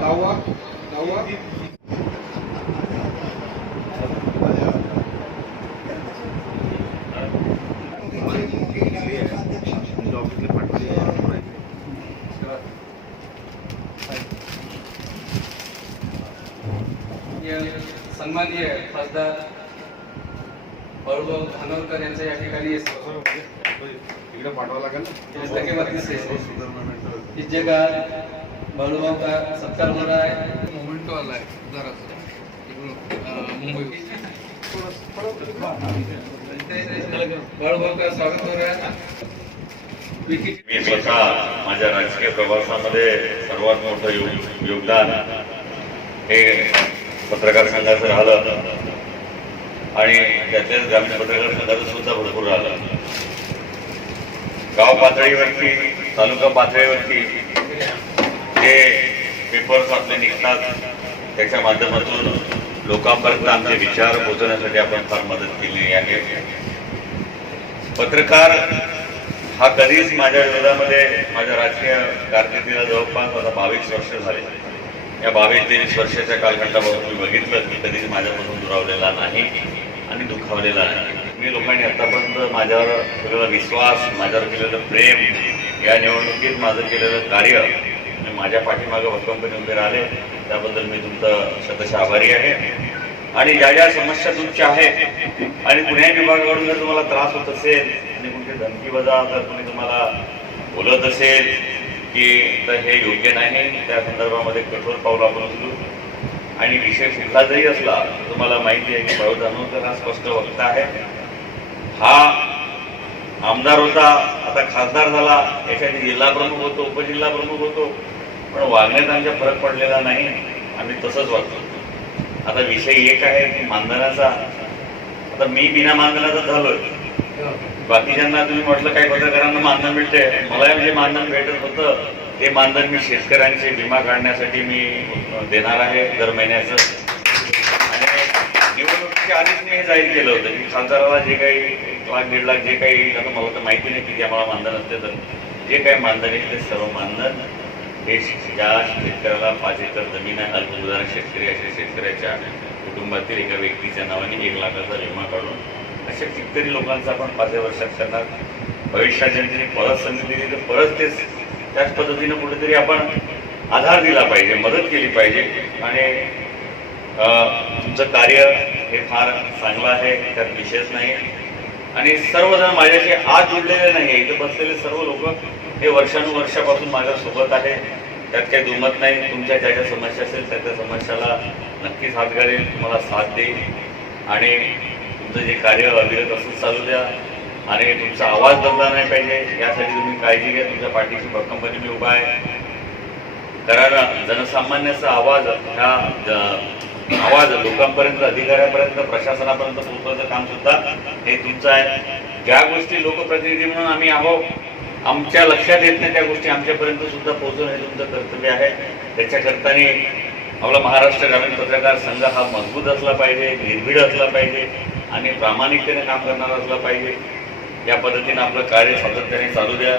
दहावा दहावा या सन्माननीय खासदार बाळूभाऊ धानोरकर यांच्या या ठिकाणी इकडे पाठवा लागेल इस जगह बाळूभाऊ का सत्कार हो रहा है मोमेंट वाला है जरा मुंबई बाळूभाऊ का स्वागत हो रहा है विकी मी स्वतः माझ्या राजकीय प्रवासामध्ये सर्वात मोठं योग- योगदान हे पत्रकार संघाचं राहिलं. आणि त्यातल्याच ग्रामीण पत्रकार संघाचा सुद्धा भरपूर आला गाव पातळीवरती तालुका पातळीवरती जे पेपर्स आपले निघतात त्याच्या माध्यमातून लोकांपर्यंत आमचे विचार पोहोचवण्यासाठी आपण फार मदत केली आहे. पत्रकार हा कधीच माझ्या विरोधामध्ये माझ्या राजकीय कारकिर्दीला जवळपास आता बावीस वर्ष झाले. या बावीस तेवीस वर्षाच्या कालखंडापासून मी बघितलं की कधीच माझ्यापासून दुरावलेला नाही. आणि दुखावलेला आहे. मी लोकांनी आतापर्यंत माझ्यावर केलेला विश्वास माझ्यावर केलेलं प्रेम या निवडणुकीत माझं केलेलं कार्य आणि माझ्या पाठीमागं भक्कमपणे उभे राहिले त्याबद्दल मी तुमचं शतशः आभारी आहे. आणि ज्या ज्या समस्या तुमच्या आहेत आणि पुणे विभागाकडून जर तुम्हाला त्रास होत असेल आणि कुठे धमकी वजा जर तुम्ही तुम्हाला बोलत असेल की तर हे योग्य नाही त्या संदर्भामध्ये कठोर पाऊल आपण उचलू. आणि विषय कुठला जरी असला तुम्हाला माहिती आहे की भाऊ धानोरकर हा स्पष्ट वक्ता आहे. हा आमदार होता आता खासदार झाला एखादी जिल्हा प्रमुख होतो उपजिल्हा प्रमुख होतो पण वागण्यात आमच्या फरक पडलेला नाही आम्ही तसंच वागतो. आता विषय एक आहे की मानधनाचा आता मी बिना मानधनाचा झालोय. बाकीच्यांना तुम्ही म्हटलं काही पत्रकारांना मानधन मिळते मला म्हणजे मानधन भेटत होतं. ते मानधन मी शेतकऱ्यांचे विमा काढण्यासाठी मी देणार आहे दर महिन्याचं. आणि निवडणुकीच्या आधीच मी हे जाहीर केलं होतं की खासदाराला जे काही लाख दीड लाख जे काही आता मला तर माहिती नाही किती आम्हाला मानधन असते तर जे काही मानधन येते ते सर्व मानधन हे ज्या शेतकऱ्याला पाच एकर जमीन आहे अल्पभूधारक शेतकरी अशा शेतकऱ्याच्या कुटुंबातील एका व्यक्तीच्या नावाने एक लाखाचा विमा काढून अशा कितीतरी लोकांचा आपण पाचव्या वर्षात त्यांना भविष्यात ज्यांनी परत संधी दिली तर परत तेच त्याच पद्धतीनं कुठेतरी आपण आधार दिला पाहिजे मदत केली पाहिजे. आणि तुमचं कार्य हे फार चांगलं आहे त्यात विशेष नाही. आणि सर्वजण माझ्याशी आज जुडलेले नाही इथे बसलेले सर्व लोक हे वर्षानुवर्षापासून माझ्या सोबत आहे त्यात काही दुमत नाही. तुमच्या ज्या ज्या समस्या असेल त्या त्या समस्याला नक्कीच हात घालेल तुम्हाला साथ देईल आणि तुमचं जे कार्य अविरत असंच चालू द्या. आणि तुमचा आवाज बदला नाही पाहिजे. यासाठी तुम्ही काळजी घ्या. तुमच्या पाठीशी भक्कमपणे मी उभा आहे. कारण जनसामान्याचा आवाज ह्या आवाज लोकांपर्यंत अधिकाऱ्यापर्यंत प्रशासनापर्यंत पोहोचवायचं काम सुद्धा हे तुमचं आहे. ज्या गोष्टी लोकप्रतिनिधी म्हणून आम्ही आहोत आमच्या लक्षात येत नाही त्या गोष्टी आमच्यापर्यंत सुद्धा पोहोचवणं हे तुमचं कर्तव्य आहे. त्याच्याकरताने आपला महाराष्ट्र ग्रामीण पत्रकार संघ हा मजबूत असला पाहिजे निर्भीड असला पाहिजे आणि प्रामाणिकतेने काम करणारा असला पाहिजे. या पद्धतीनं आपलं कार्य सातत्याने चालू द्या.